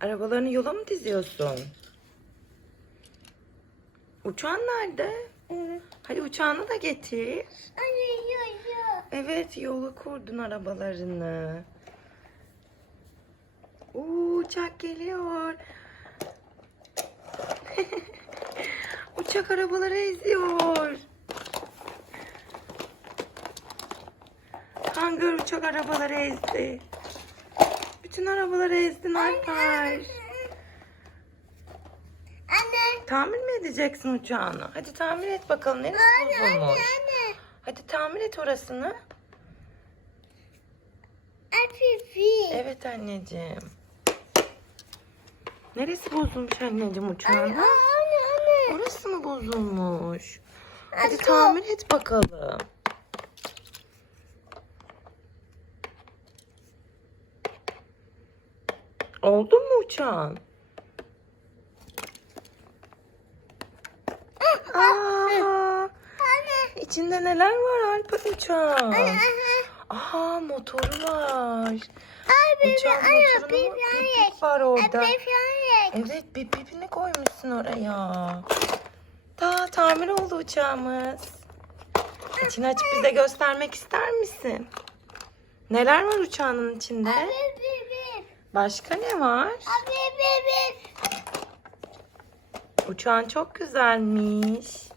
Arabalarını yola mı diziyorsun? Uçağın nerede? Hadi uçağını da getir. Anne yo yo. Evet yola kurdun arabalarını. Oo, uçak geliyor. uçak arabaları eziyor. Hangar uçak arabaları ezdi. Bütün arabaları ezdin Alper. Anne. Tamir mi edeceksin uçağını? Hadi tamir et bakalım neresi bozulmuş. Anne. Hadi tamir et orasını. Afifi. Evet anneciğim. Neresi bozulmuş anneciğim uçağın? Anne ha? anne. Orası mı bozulmuş? Hadi tamir et bakalım. Oldu mu uçağın? Aa, Anne. içinde neler var Alper uçağın? Aa motoru var. Abi Uçağın motorunun Bir bir pip var orada. Evet pipini koymuşsun oraya. Ta tamir oldu uçağımız. İçini açıp bize göstermek ister misin? Neler var uçağının içinde? Abi. Başka ne var? Abi bir bir. Uçağın çok güzelmiş.